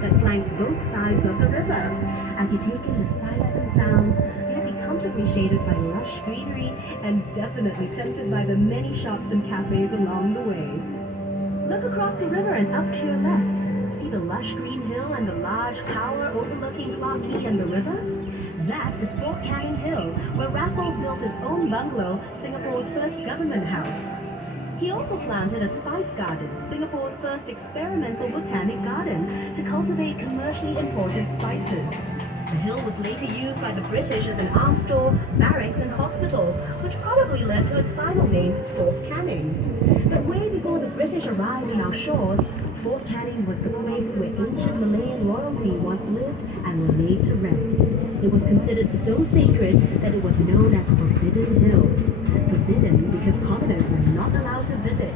that flanks both sides of the river. As you take in the sights and sounds, you'll be comfortably shaded by lush greenery and definitely tempted by the many shops and cafes along the way. Look across the river and up to your left. See the lush green hill and the large tower overlooking Clarke and the river? That is Fort Canning Hill, where Raffles built his own bungalow, Singapore's first government house. He also planted a spice garden, Singapore's first experimental botanic garden, to cultivate commercially imported spices. The hill was later used by the British as an arms store, barracks, and hospital, which probably led to its final name, Fort Canning. But way before the British arrived on our shores, Fort Canning was the place where ancient Malayan royalty once lived and were laid to rest. It was considered so sacred that it was known as Forbidden Hill. Forbidden because commoners were not allowed to visit.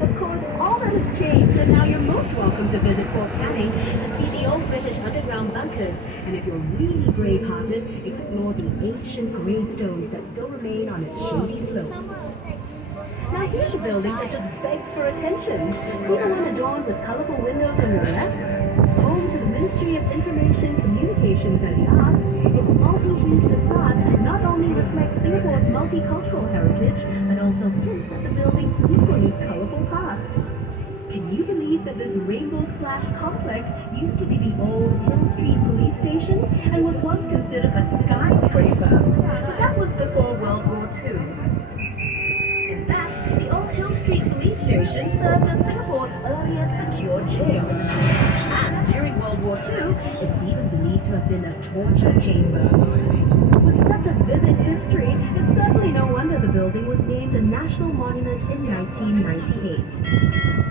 Of course, all that has changed, and now you're most welcome to visit Fort Canning to see the old British underground bunkers, and if you're really brave-hearted, explore the ancient gravestones that still remain on its shady slopes. Now here's a building that just begs for attention. See the one adorned with colorful windows on your left? Home to the Ministry of Information, Communications and the Arts, its multi-hued facade not only reflects Singapore's multicultural heritage, but also hints at the building's equally colorful past. Can you believe that this Rainbow Splash complex used to be the old Hill Street Police Station and was once considered a skyscraper? But that was before World War II. In fact, the old Hill Street Police Station served as Singapore's earliest secure jail. And during World War II, it's even believed to have been a torture chamber. With such a vivid history, it's certainly no wonder the building was named a National Monument in 1998.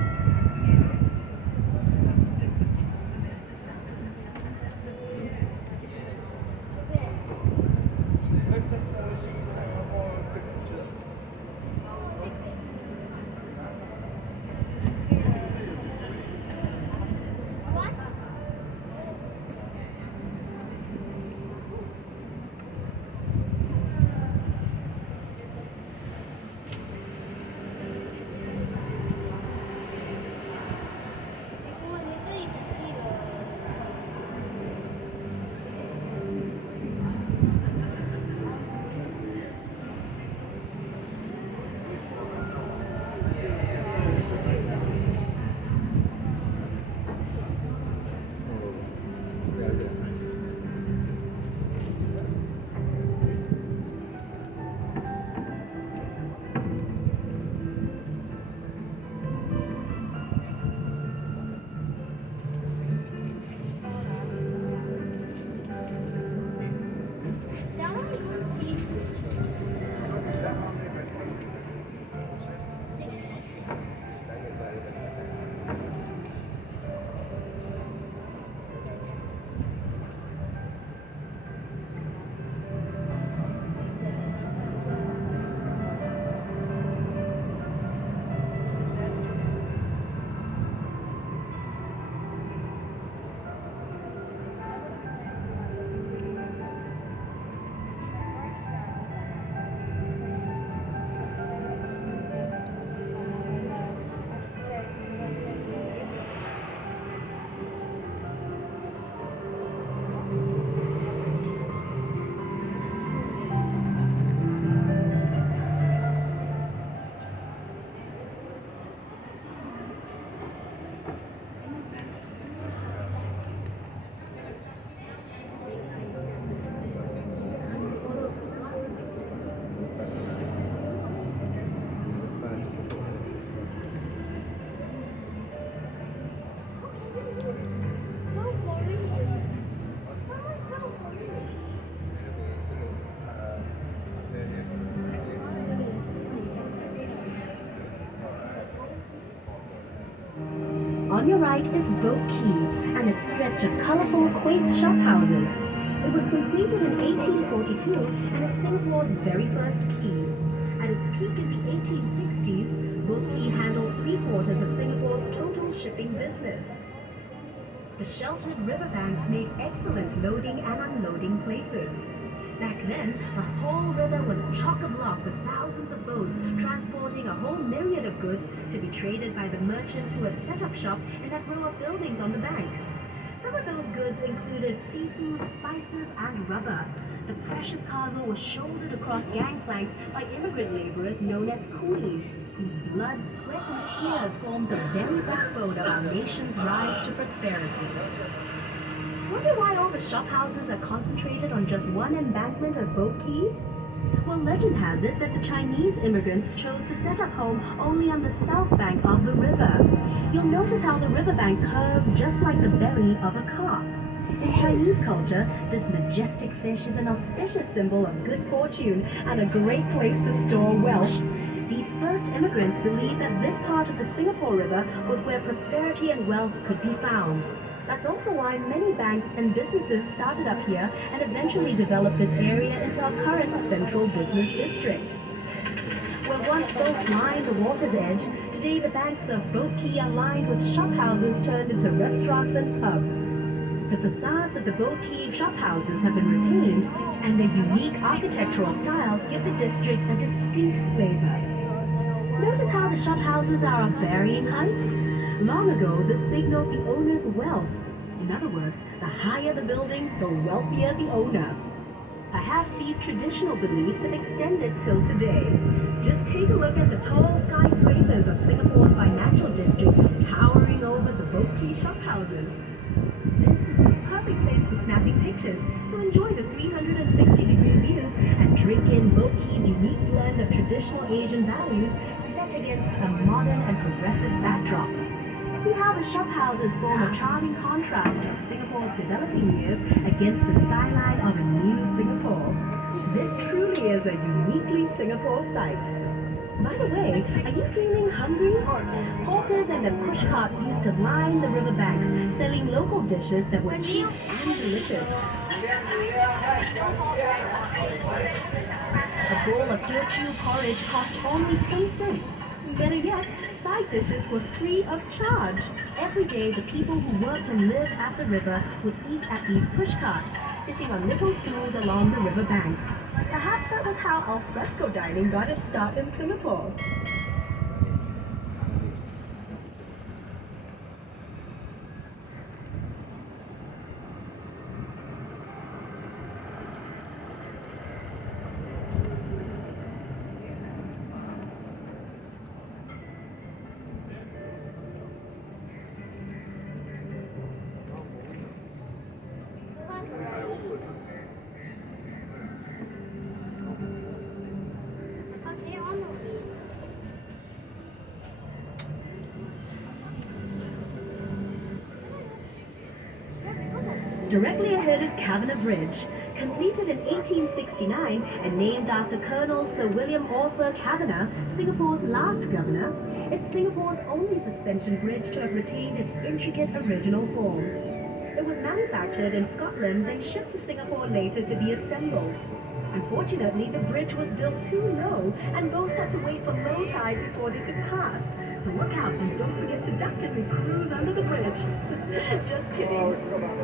On your right is Boat Quay and its stretch of colorful, quaint shop houses. It was completed in 1842 and is Singapore's very first quay. At its peak in the 1860s, Boat Quay handled 3/4 of Singapore's total shipping business. The sheltered riverbanks made excellent loading and unloading places. Back then, the whole river was chock-a-block with thousands of boats transporting a whole myriad of goods to be traded by the merchants who had set up shop in that row of buildings on the bank. Some loaded seafood, spices, and rubber. The precious cargo was shouldered across gangplanks by immigrant laborers known as Quays, whose blood, sweat, and tears formed the very backbone of our nation's rise to prosperity. Wonder why all the shophouses are concentrated on just one embankment of Quay? Well, legend has it that the Chinese immigrants chose to set up home only on the south bank of the river. You'll notice how the riverbank curves just like the belly of a carp. In Chinese culture, this majestic fish is an auspicious symbol of good fortune and a great place to store wealth. These first immigrants believed that this part of the Singapore River was where prosperity and wealth could be found. That's also why many banks and businesses started up here and eventually developed this area into our current central business district. Where once boats lined the water's edge, today the banks of Quay are lined with shophouses turned into restaurants and pubs. The facades of the Quay shophouses have been retained, and their unique architectural styles give the district a distinct flavor. Notice how the shophouses are of varying heights? Long ago, this signaled the owner's wealth. In other words, the higher the building, the wealthier the owner. Perhaps these traditional beliefs have extended till today. Just take a look at the tall skyscrapers of Singapore's financial district towering over the Quay shophouses. This is the perfect place for snapping pictures, so enjoy the 360-degree views and drink in Quay's unique blend of traditional Asian values set against a modern and progressive backdrop. See how the shophouses form a charming contrast of Singapore's developing years against the skyline of a new Singapore. This truly is a uniquely Singapore sight. By the way, are you feeling hungry? Hawkers and their pushcarts used to line the riverbanks, selling local dishes that were cheap and delicious. A bowl of Teochew porridge cost only 10 cents. Better yet, side dishes were free of charge. Every day, the people who worked and lived at the river would eat at these pushcarts, sitting on little stools along the river banks. Perhaps that was how al fresco dining got its start in Singapore. Directly ahead is Kavanagh Bridge, completed in 1869 and named after Colonel Sir William Arthur Kavanagh, Singapore's last governor. It's Singapore's only suspension bridge to have retained its intricate original form. It was manufactured in Scotland, then shipped to Singapore later to be assembled. Unfortunately, the bridge was built too low, and boats had to wait for low tide before they could pass. So look out and don't forget to duck as we cruise under the bridge. Just kidding.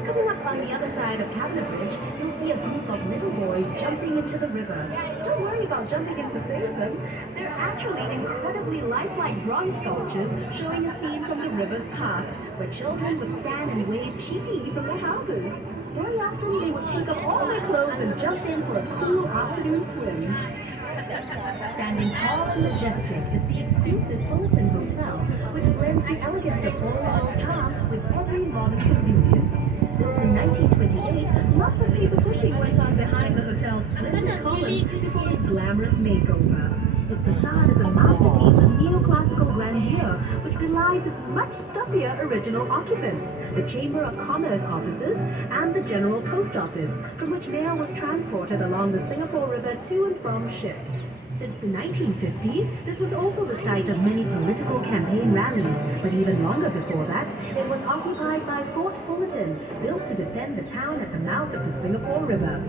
Coming up on the other side of Cabinet Bridge, you'll see a group of little boys jumping into the river. Don't worry about jumping in to save them. They're actually incredibly lifelike bronze sculptures showing a scene from the river's past, where children would stand and wave cheeky from their houses. Very often they would take off all their clothes and jump in for a cool afternoon swim. Standing tall and majestic is the exclusive Fullerton Hotel, which blends the elegance of old charm with every modern convenience. Built in 1928, lots of people pushing went on behind the hotel's splendid columns before its glamorous makeover. Its facade is a masterpiece of neoclassical grandeur, which belies its much stuffier original occupants, the Chamber of Commerce offices and the General Post Office, from which mail was transported along the Singapore River to and from ships. Since the 1950s, this was also the site of many political campaign rallies, but even longer before that, it was occupied by Fort Fullerton, built to defend the town at the mouth of the Singapore River.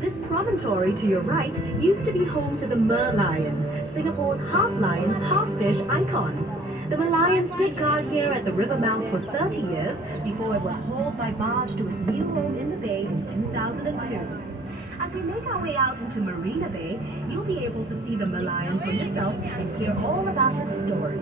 This promontory to your right used to be home to the merlion, Singapore's half-lion, half-fish icon. The merlions did guard here at the river mouth for 30 years before it was hauled by barge to its new home in the bay in 2002. As we make our way out into Marina Bay, you'll be able to see the merlion for yourself and hear all about its story.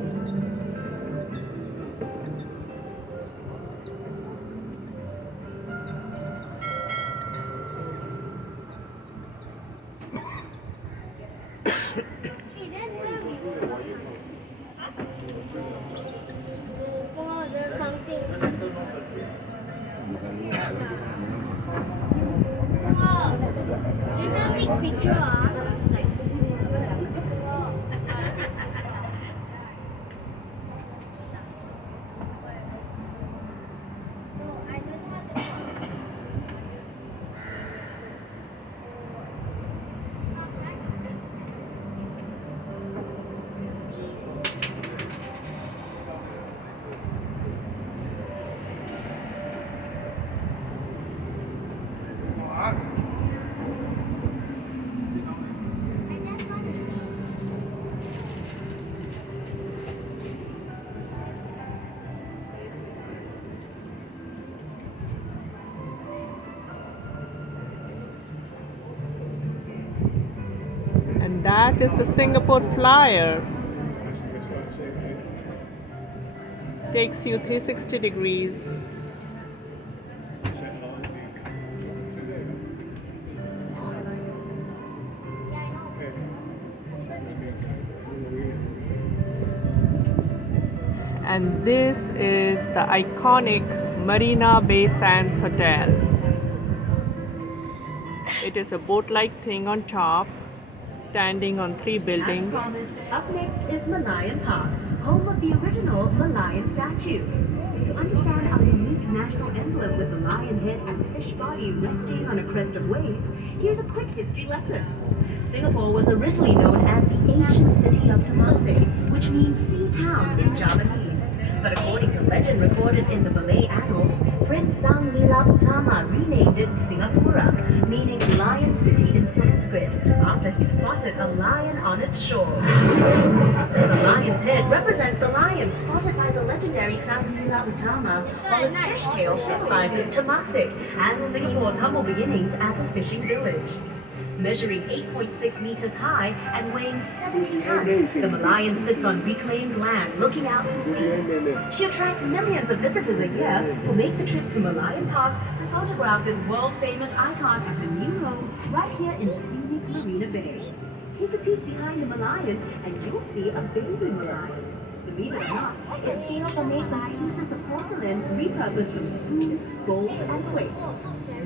That is the Singapore Flyer. Takes you 360 degrees. And this is the iconic Marina Bay Sands Hotel. It is a boat-like thing on top, standing on 3 buildings. As promised, up next is Malayan Park, home of the original Malayan statue. To understand our unique national emblem with the lion head and fish body resting on a crest of waves, here's a quick history lesson. Singapore was originally known as the ancient city of Temasek, which means sea town in Javanese. But according to legend recorded in the Malay annals, Prince Sang Nila Utama renamed it Singapura, meaning Lion City in Sanskrit, after he spotted a lion on its shores. The lion's head represents the lion spotted by the legendary Sang Nila Utama, while its fish tail symbolizes Temasek and Singapore's humble beginnings as a fishing village. Measuring 8.6 meters high and weighing 70 tons, the Malayan sits on reclaimed land looking out to sea. She attracts millions of visitors a year who make the trip to Malayan Park to photograph this world-famous icon at the new home right here in scenic Marina Bay. Take a peek behind the Malayan and you'll see a baby Malayan. Believe it or not, its scales are made from pieces of porcelain repurposed from spoons, bowls, and plates.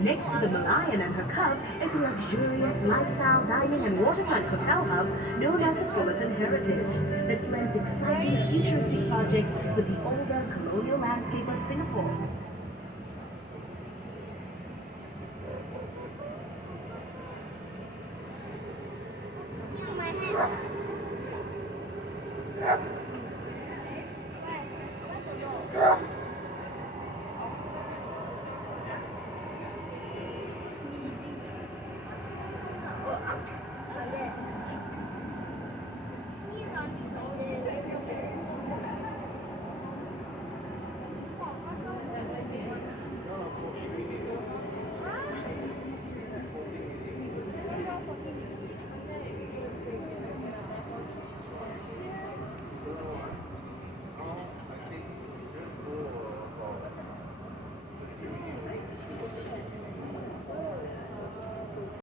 Next to the Malayan and her cub is a luxurious lifestyle dining and waterfront hotel hub known as the Fullerton Heritage that blends exciting futuristic projects with the older colonial landscape of Singapore. Yeah.